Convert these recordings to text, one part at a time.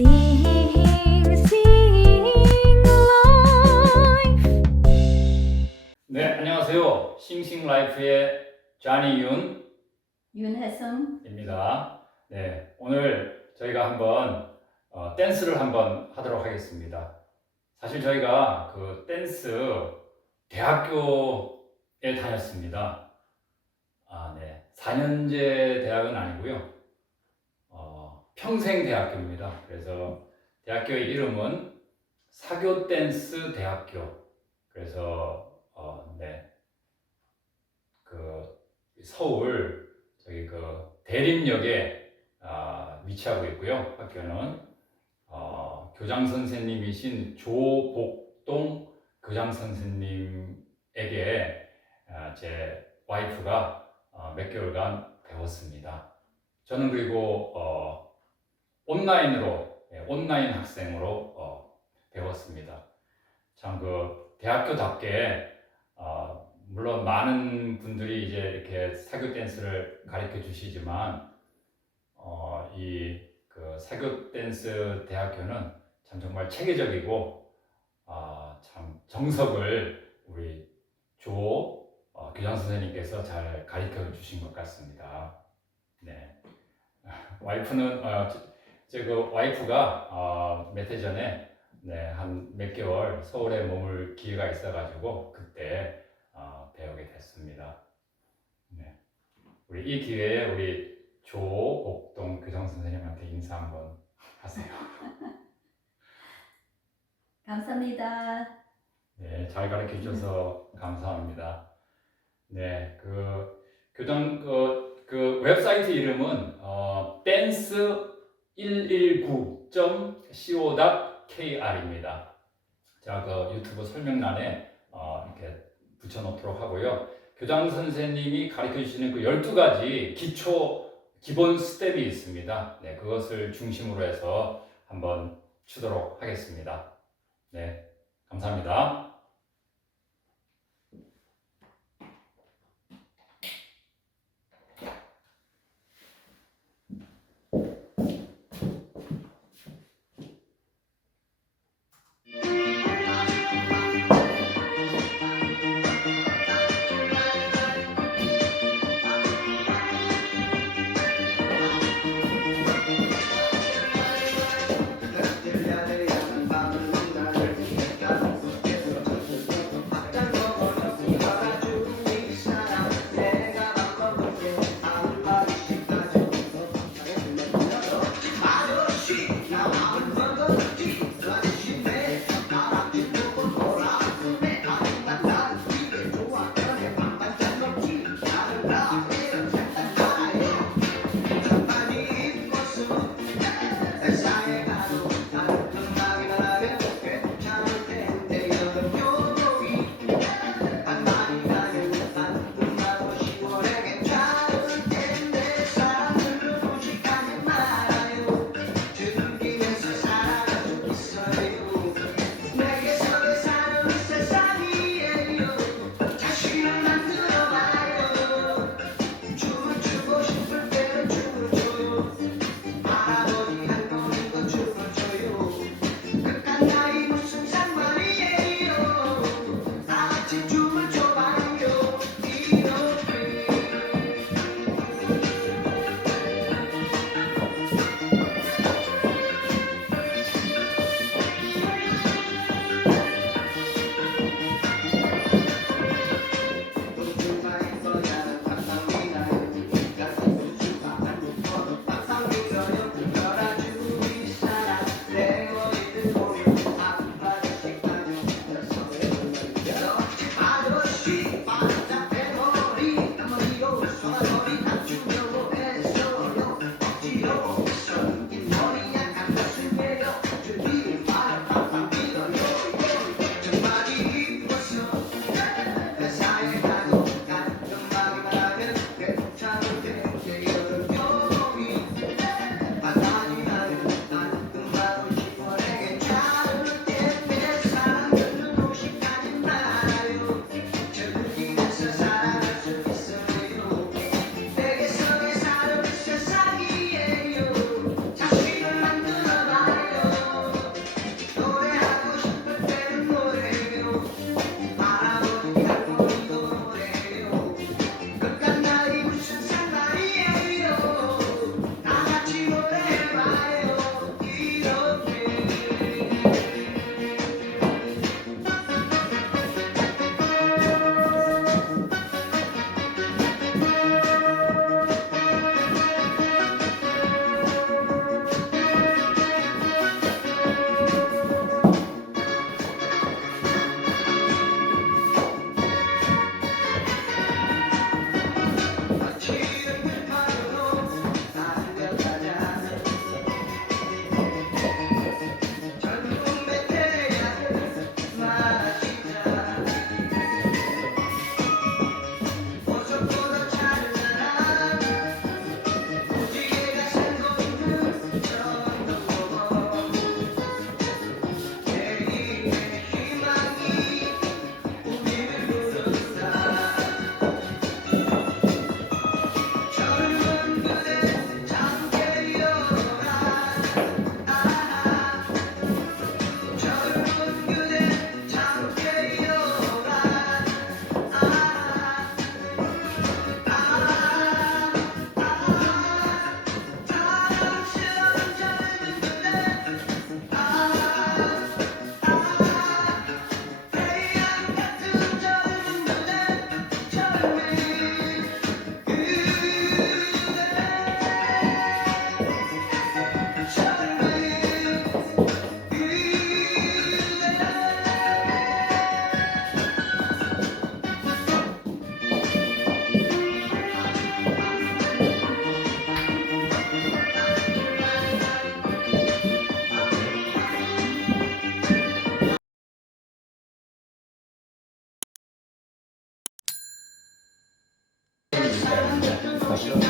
Sing, sing life. 네, 안녕하세요. 싱싱 라이프의 쟈니 윤혜성 윤입니다. 네, 오늘 저희가 한번 어, 댄스를 한번 하도록 하겠습니다. 사실 저희가 그 댄스 대학교에 다녔습니다. 아, 네. 4년제 대학은 아니고요. 어, 평생 대학교입니다. 그래서 대학교의 이름은 사교 댄스 대학교. 그래서 어, 네. 그 서울 저기 그 대림역에 아, 위치하고 있고요. 학교는 어, 교장 선생님이신 조복동 교장 선생님에게 아, 제 와이프가 어, 몇 개월간 배웠습니다. 저는 그리고 어, 온라인으로 예, 온라인 학생으로 어, 배웠습니다. 참 그 대학교답게 어, 물론 많은 분들이 이제 이렇게 사교 댄스를 가르쳐 주시지만 어, 이그 사교 댄스 대학교는 참 정말 체계적이고 아, 참 정석을 우리 조 어, 교장 선생님께서 잘 가르쳐 주신 것 같습니다. 네. 와이프는 어, 제그 와이프가 어, 몇해 전에 네, 한 몇 개월 서울에 머물 기회가 있어가지고 그때 어, 배우게 됐습니다. 네. 우리 이 기회에 우리 조옥동 교장 선생님한테 인사 한번 하세요. 감사합니다. 네, 잘 가르쳐 주셔서 감사합니다. 네, 그 교장 그, 그 웹사이트 이름은 어, dance119.co.kr입니다. 제가 그 유튜브 설명란에 어, 이렇게 붙여놓도록 하고요. 교장 선생님이 가르쳐 주시는 그 12가지 기초 기본 스텝이 있습니다. 네, 그것을 중심으로 해서 한번 추도록 하겠습니다. 네, 감사합니다. 네.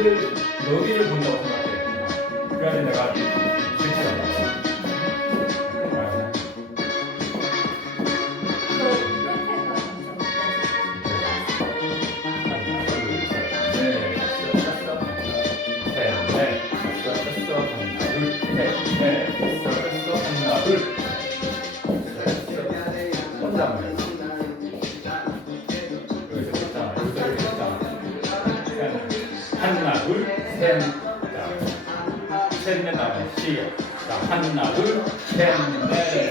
여, 여기를 여기를 본다고 생각해. 그래야지 내가 하나, 둘, 셋, 넷, 다섯, 여섯, 하나, 둘. 시. 자, 하나, 둘, 셋, 넷,